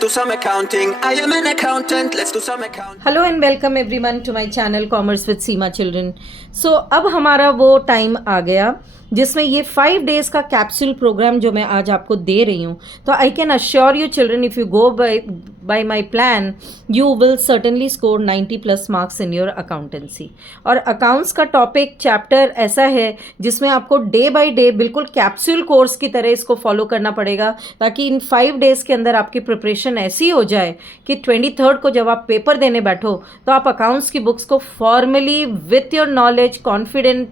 do some accounting. I am an accountant, let's do some accounting. Hello and welcome everyone to my channel commerce with Seema children. So अब हमारा वो time आ गया जिसमें ये 5 days का capsule programme जो मैं आज आपको दे रही हूँ, तो I can assure you children, if you go by my plan you will certainly score 90+ marks in your accountancy. और अकाउंट्स का टॉपिक चैप्टर ऐसा है जिसमें आपको डे बाय डे बिल्कुल कैप्सूल कोर्स की तरह इसको फॉलो करना पड़ेगा, ताकि इन 5 डेज़ के अंदर आपकी प्रिपरेशन ऐसी हो जाए कि 23rd को जब आप पेपर देने बैठो तो आप अकाउंट्स की बुक्स को formally with your knowledge confident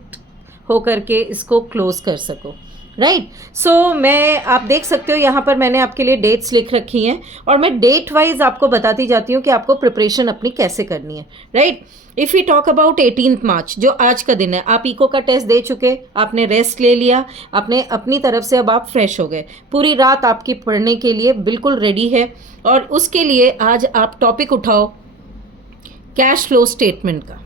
हो करके इसको क्लोज कर सको। राइट, सो मैं आप देख सकते हो यहाँ पर मैंने आपके लिए डेट्स लिख रखी हैं और मैं डेट वाइज आपको बताती जाती हूँ कि आपको प्रिपरेशन अपनी कैसे करनी है। Right, if you talk about 18 मार्च जो आज का दिन है, आप इको का टेस्ट दे चुके, आपने रेस्ट ले लिया, आपने अपनी तरफ से अब आप फ्रेश हो गए, पूरी रात आपकी पढ़ने के लिए बिल्कुल रेडी है। और उसके लिए आज आप टॉपिक उठाओ कैश फ्लो स्टेटमेंट का।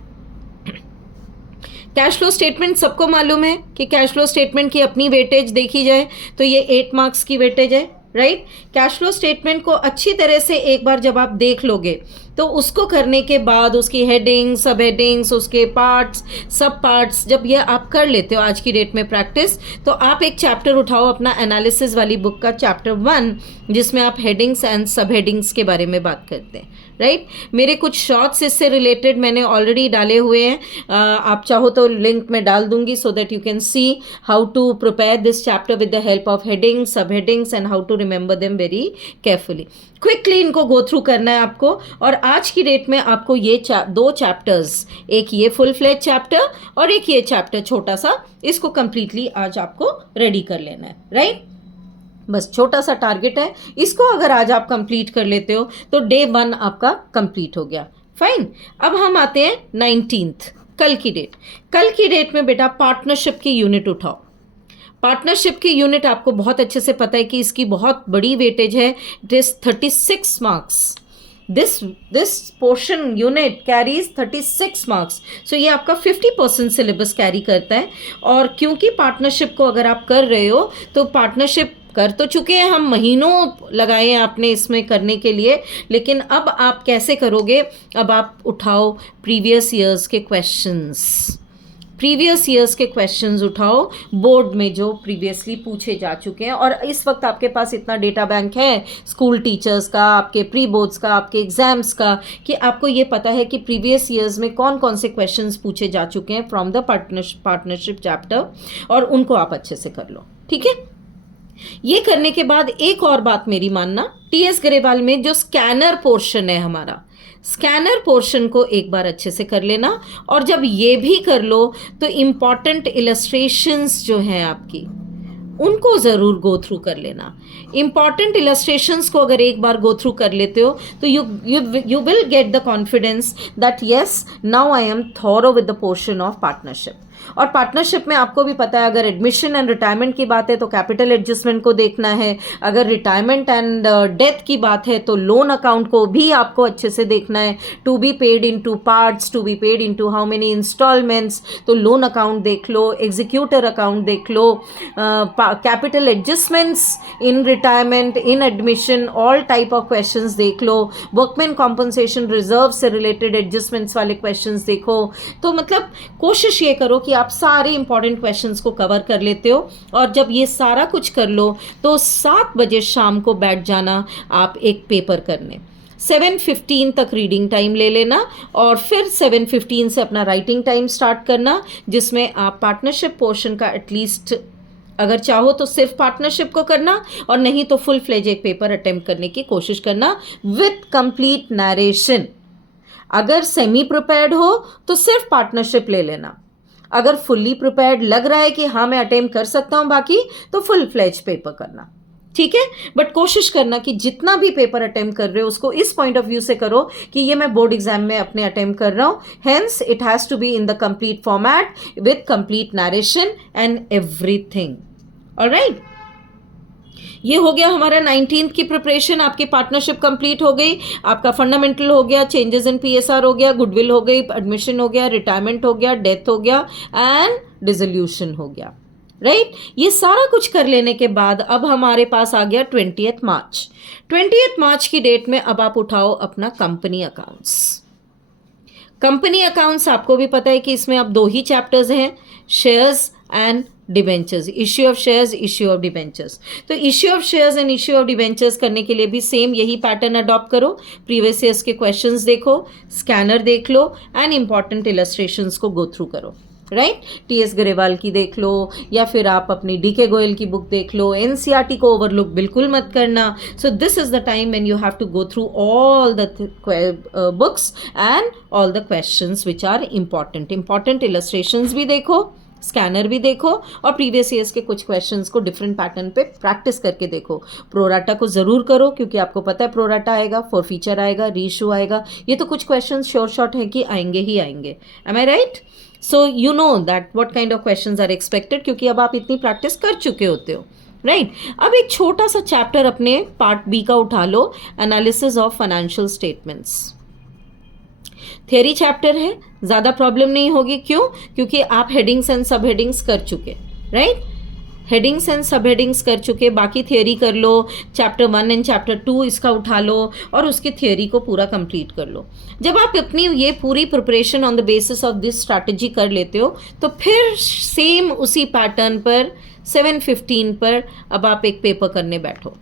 कैश फ्लो स्टेटमेंट सबको मालूम है कि कैश फ्लो स्टेटमेंट की अपनी वेटेज देखी जाए तो ये 8 मार्क्स की वेटेज है। राइट, कैश फ्लो स्टेटमेंट को अच्छी तरह से एक बार जब आप देख लोगे तो उसको करने के बाद उसकी हेडिंग, सब हेडिंग्स, उसके पार्ट्स, सब पार्ट्स जब ये आप कर लेते हो आज की डेट में प्रैक्टिस, तो आप एक चैप्टर उठाओ अपना एनालिसिस वाली बुक का चैप्टर 1 जिसमें आप हेडिंग्स एंड सब हेडिंग्स के बारे में बात करते हैं। राइट, मेरे कुछ शॉर्ट्स इससे रिलेटेड मैंने ऑलरेडी डाले हुए हैं, आप चाहो तो लिंक में डाल दूंगी so that you can see how to prepare this chapter with the help of headings, sub headings and how to remember them very carefully. Quickly इनको गो थ्रू करना है आपको। और आज की डेट में आपको ये 2 चैप्टर्स, एक ये फुल फ्लेज चैप्टर और एक ये चैप्टर छोटा सा, इसको कंप्लीटली आज आपको रेडी कर लेना है। राइट, बस छोटा सा टारगेट है, इसको अगर आज आप कंप्लीट कर लेते हो तो डे 1 आपका कंप्लीट हो गया। फाइन, अब हम आते हैं 19th, कल की डेट। कल की डेट में बेटा पार्टनरशिप की यूनिट उठाओ। पार्टनरशिप की यूनिट आपको बहुत अच्छे से पता है कि इसकी बहुत बड़ी वेटेज है, it is 36 marks. This portion unit carries 36 marks. So ये आपका 50% सिलेबस कैरी करता है। और क्योंकि पार्टनरशिप को अगर आप कर रहे हो तो पार्टनरशिप कर तो चुके हैं हम, महीनों लगाए हैं आपने इसमें करने के लिए, लेकिन अब आप कैसे करोगे? अब आप उठाओ प्रीवियस ईयर्स के क्वेश्चंस, प्रीवियस ईयर्स के क्वेश्चंस उठाओ बोर्ड में जो प्रीवियसली पूछे जा चुके हैं। और इस वक्त आपके पास इतना डेटा बैंक है स्कूल टीचर्स का, आपके प्री बोर्ड्स का, आपके एग्जाम्स का, कि आपको ये पता है कि प्रीवियस ईयर्स में कौन कौन से क्वेश्चंस पूछे जा चुके हैं फ्रॉम द पार्टनरशिप चैप्टर, और उनको आप अच्छे से कर लो। ठीक है, ये करने के बाद एक और बात मेरी मानना, टीएस गरेवाल में जो स्कैनर पोर्शन है हमारा, स्कैनर पोर्शन को एक बार अच्छे से कर लेना। और जब ये भी कर लो तो इम्पॉर्टेंट इलस्ट्रेशंस जो हैं आपकी, उनको ज़रूर गो थ्रू कर लेना। इम्पॉर्टेंट इलस्ट्रेशंस को अगर एक बार गो थ्रू कर लेते हो तो you will get the confidence that yes now I am thorough with the portion of partnership. और पार्टनरशिप में आपको भी पता है, अगर एडमिशन एंड रिटायरमेंट की बात है तो कैपिटल एडजस्टमेंट को देखना है, अगर रिटायरमेंट एंड डेथ की बात है तो लोन अकाउंट को भी आपको अच्छे से देखना है, to be paid in 2 parts, to be paid into how many installments, तो लोन अकाउंट देख लो, एग्जीक्यूटर अकाउंट देख लो, capital adjustments in retirement, in admission, all type of questions देख लो, वर्कमैन कॉम्पनसेशन रिजर्व से रिलेटेड एडजस्टमेंट्स वाले questions देखो। तो मतलब कोशिश ये करो कि आप सारे इंपॉर्टेंट क्वेश्चंस को कवर कर लेते हो। और जब ये सारा कुछ कर लो तो 7 बजे शाम को बैठ जाना आप एक पेपर करने। 7:15 तक रीडिंग टाइम ले लेना और फिर 7:15 से अपना राइटिंग टाइम स्टार्ट करना, जिसमें आप पार्टनरशिप पोर्शन का एटलीस्ट अगर चाहो तो सिर्फ पार्टनरशिप को करना, और नहीं तो फुल फ्लेज एक पेपर अटेम्प्ट करने की कोशिश करना विथ कंप्लीट नरेशन। अगर सेमी प्रिपेयर्ड हो तो सिर्फ पार्टनरशिप ले लेना, अगर फुल्ली प्रिपेयर्ड लग रहा है कि हाँ मैं अटेम्प्ट कर सकता हूँ बाकी, तो फुल फ्लेज पेपर करना। ठीक है, बट कोशिश करना कि जितना भी पेपर अटेम्प्ट कर रहे हो उसको इस पॉइंट ऑफ व्यू से करो कि ये मैं बोर्ड एग्जाम में अपने अटेम्प्ट कर रहा हूँ, hence it has to be in the complete format with complete narration and everything. Alright, ये हो गया हमारा 19th की प्रिपरेशन। आपकी पार्टनरशिप कंप्लीट हो गई, आपका फंडामेंटल हो गया, चेंजेस इन पीएसआर हो गया, गुडविल हो गई, एडमिशन हो गया, रिटायरमेंट हो गया, डेथ हो गया एंड डिसोल्यूशन हो गया। राइट ये सारा कुछ कर लेने के बाद अब हमारे पास आ गया 20th मार्च। 20th मार्च की डेट में अब आप उठाओ अपना कंपनी अकाउंट्स। कंपनी अकाउंट्स आपको भी पता है कि इसमें अब 2 ही चैप्टर्स हैं, shares and debentures, issue of shares, issue of debentures. तो issue of shares and issue of debentures करने के लिए भी सेम यही पैटर्न अडॉप्ट करो, प्रीवियस ईयर्स के क्वेश्चंस देखो, स्कैनर देख लो एंड इंपॉर्टेंट इलस्ट्रेशंस को गो थ्रू करो, राइट टीएस गरेवाल की देख लो या फिर आप अपनी डीके गोयल की बुक देख लो, एनसीईआरटी को ओवरलुक बिल्कुल मत करना। So this is the time when you have to go through all the books and all the questions which are important illustrations भी देखो, स्कैनर भी देखो और प्रीवियस ईयर्स के कुछ क्वेश्चंस को डिफरेंट पैटर्न पे प्रैक्टिस करके देखो। प्रोराटा को ज़रूर करो क्योंकि आपको पता है प्रोराटा आएगा, फॉर फीचर आएगा, रीशू आएगा, ये तो कुछ क्वेश्चंस श्योर शॉट है कि आएंगे ही आएंगे। Am I right? So you know that what kind of questions are expected क्योंकि अब आप इतनी प्रैक्टिस कर चुके होते हो, राइट अब एक छोटा सा चैप्टर अपने पार्ट बी का उठा लो, analysis of financial statements. Theory chapter है, ज़्यादा प्रॉब्लम नहीं होगी। क्यों? क्योंकि आप हेडिंग्स एंड सब हेडिंग्स कर चुके, राइट हेडिंग्स एंड सब हेडिंग्स कर चुके, बाकी थियरी कर लो, चैप्टर 1 एंड चैप्टर 2 इसका उठा लो और उसकी थियरी को पूरा कंप्लीट कर लो। जब आप अपनी ये पूरी preparation on the basis of this strategy कर लेते हो तो फिर सेम उसी पैटर्न पर 7:15 पर अब आप एक पेपर करने बैठो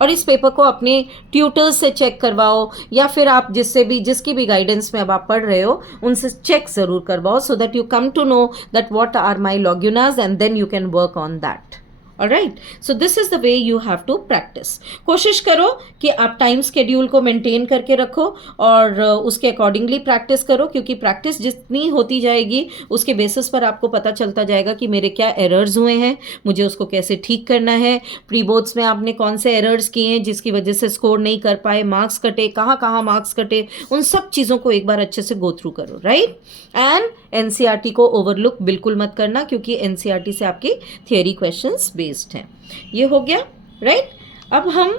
और इस पेपर को अपने ट्यूटर्स से चेक करवाओ या फिर आप जिसकी भी गाइडेंस में अब आप पढ़ रहे हो उनसे चेक ज़रूर करवाओ, so that you come to know that what are my lacunas and then you can work on that. Alright, so this is the way you have to practice. कोशिश करो कि आप टाइम स्केड्यूल को maintain करके रखो और उसके accordingly practice करो क्योंकि प्रैक्टिस जितनी होती जाएगी उसके बेसिस पर आपको पता चलता जाएगा कि मेरे क्या एरर्स हुए हैं, मुझे उसको कैसे ठीक करना है, प्री बोर्ड्स में आपने कौन से एरर्स किए हैं जिसकी वजह से स्कोर नहीं कर पाए, मार्क्स कटे, कहाँ मार्क्स कटे, उन सब चीज़ों को एक बार अच्छे से गो थ्रू करो, राइट एंड एनसीईआरटी को ओवरलुक बिल्कुल मत करना क्योंकि एनसीईआरटी से आपकी थियरी क्वेश्चंस बेस्ड हैं। ये हो गया, राइट अब हम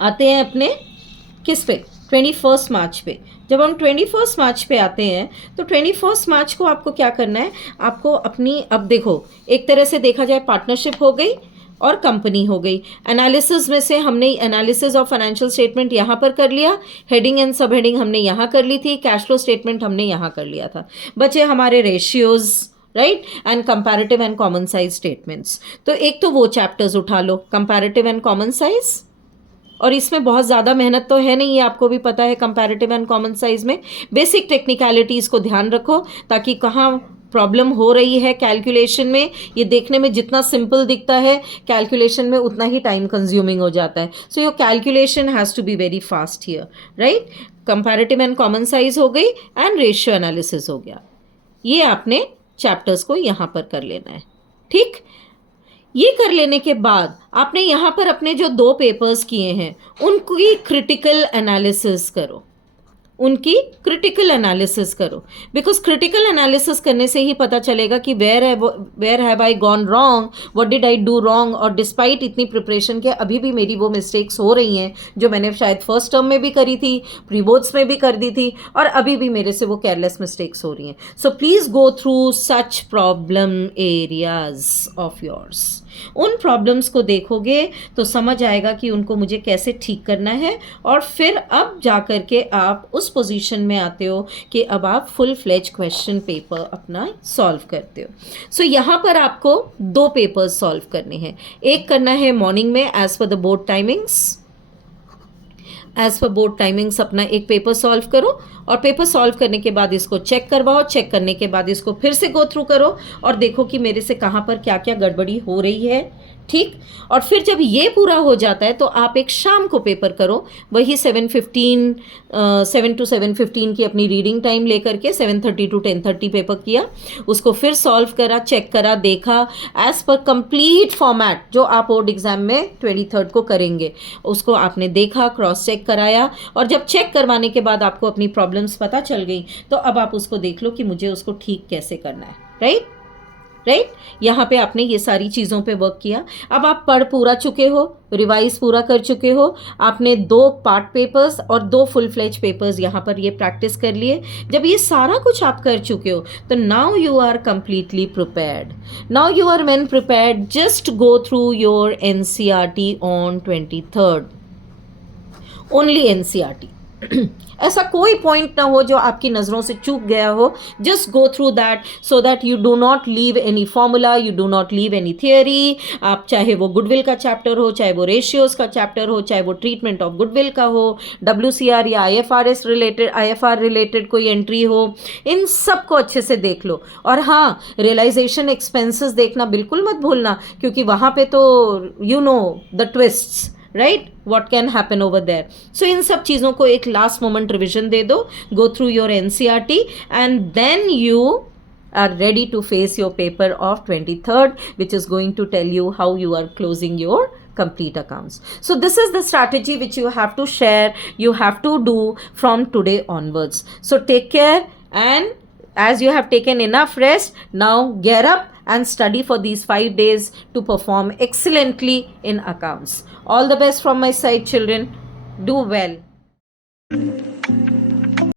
आते हैं अपने किस पे, 21 मार्च पे। जब हम 21 मार्च पे आते हैं तो 21 मार्च को आपको क्या करना है, आपको अपनी, अब देखो एक तरह से देखा जाए पार्टनरशिप हो गई और कंपनी हो गई। एनालिसिस में से हमने एनालिसिस ऑफ फाइनेंशियल स्टेटमेंट यहाँ पर कर लिया, हेडिंग एंड सब हेडिंग हमने यहाँ कर ली थी, कैश फ्लो स्टेटमेंट हमने यहाँ कर लिया था, बचे हमारे ratios, right and comparative and common size statements. तो एक तो वो चैप्टर्स उठा लो, कंपैरेटिव एंड कॉमन साइज, और इसमें बहुत ज़्यादा मेहनत तो है नहीं, ये आपको भी पता है। कंपैरेटिव एंड कॉमन साइज में बेसिक टेक्निकलिटीज़ को ध्यान रखो ताकि कहाँ प्रॉब्लम हो रही है कैलकुलेशन में। ये देखने में जितना सिंपल दिखता है कैलकुलेशन में उतना ही टाइम कंज्यूमिंग हो जाता है, so your calculation has to be very fast here, right. Comparative and common size हो गई एंड रेशियो एनालिसिस हो गया। ये आपने चैप्टर्स को यहाँ पर कर लेना है, ठीक। ये कर लेने के बाद आपने यहाँ पर अपने जो 2 पेपर्स किए हैं उनकी क्रिटिकल एनालिसिस करो, बिकॉज क्रिटिकल एनालिसिस करने से ही पता चलेगा कि where have I gone wrong, what did I do wrong, और डिस्पाइट इतनी प्रिपरेशन के अभी भी मेरी वो मिस्टेक्स हो रही हैं जो मैंने शायद फर्स्ट टर्म में भी करी थी, प्री बोर्ड्स में भी कर दी थी और अभी भी मेरे से वो केयरलेस मिस्टेक्स हो रही हैं। So please go through such problem areas of yours. उन प्रॉब्लम्स को देखोगे तो समझ आएगा कि उनको मुझे कैसे ठीक करना है और फिर अब जा कर के आप उस पोजीशन में आते हो कि अब आप फुल फ्लेज क्वेश्चन पेपर अपना सॉल्व करते हो। सो यहाँ पर आपको 2 पेपर्स सॉल्व करने हैं। एक करना है मॉर्निंग में as per the board timings, अपना एक पेपर सॉल्व करो और पेपर सॉल्व करने के बाद इसको चेक करवाओ, चेक करने के बाद इसको फिर से गो थ्रू करो और देखो कि मेरे से कहाँ पर क्या क्या गड़बड़ी हो रही है, ठीक। और फिर जब ये पूरा हो जाता है तो आप एक शाम को पेपर करो, वही 7 to 7:15 की अपनी रीडिंग टाइम लेकर के 7:30 to 10:30 पेपर किया, उसको फिर सॉल्व करा, चेक करा, देखा एज पर कंप्लीट फॉर्मेट जो आप बोर्ड एग्जाम में 23rd को करेंगे, उसको आपने देखा, क्रॉस चेक कराया और जब चेक करवाने के बाद आपको अपनी प्रॉब्लम्स पता चल गई तो अब आप उसको देख लो कि मुझे उसको ठीक कैसे करना है, राइट। राइट। यहाँ पे आपने ये सारी चीज़ों पे वर्क किया। अब आप पढ़ पूरा चुके हो, रिवाइज पूरा कर चुके हो, आपने 2 पार्ट पेपर्स और 2 फुल फ्लेज पेपर्स यहाँ पर ये प्रैक्टिस कर लिए। जब ये सारा कुछ आप कर चुके हो तो now you are completely prepared. Now you are well prepared. Just go through your NCERT on 23rd, only NCERT। ऐसा कोई पॉइंट ना हो जो आपकी नज़रों से चूक गया हो। Just go through that so that you do not leave any formula, you do not leave any theory. आप चाहे वो गुडविल का चैप्टर हो, चाहे वो रेशियोज का चैप्टर हो, चाहे वो ट्रीटमेंट ऑफ गुडविल का हो, WCR या IFR रिलेटेड कोई एंट्री हो, इन सब को अच्छे से देख लो। और हाँ, रियलाइजेशन एक्सपेंसेस देखना बिल्कुल मत भूलना, क्योंकि वहाँ पे तो you know the twists, right, what can happen over there. So इन सब चीज़ों को एक लास्ट मोमेंट रिविजन दे दो, go through your NCERT and then you are ready to face your paper of 23rd, which is going to tell you how you are closing your complete accounts. So this is the strategy which you have to share, you have to do from today onwards. So take care, and as you have taken enough rest, now gear up and study for these 5 days to perform excellently in accounts. All the best from my side, children. Do well.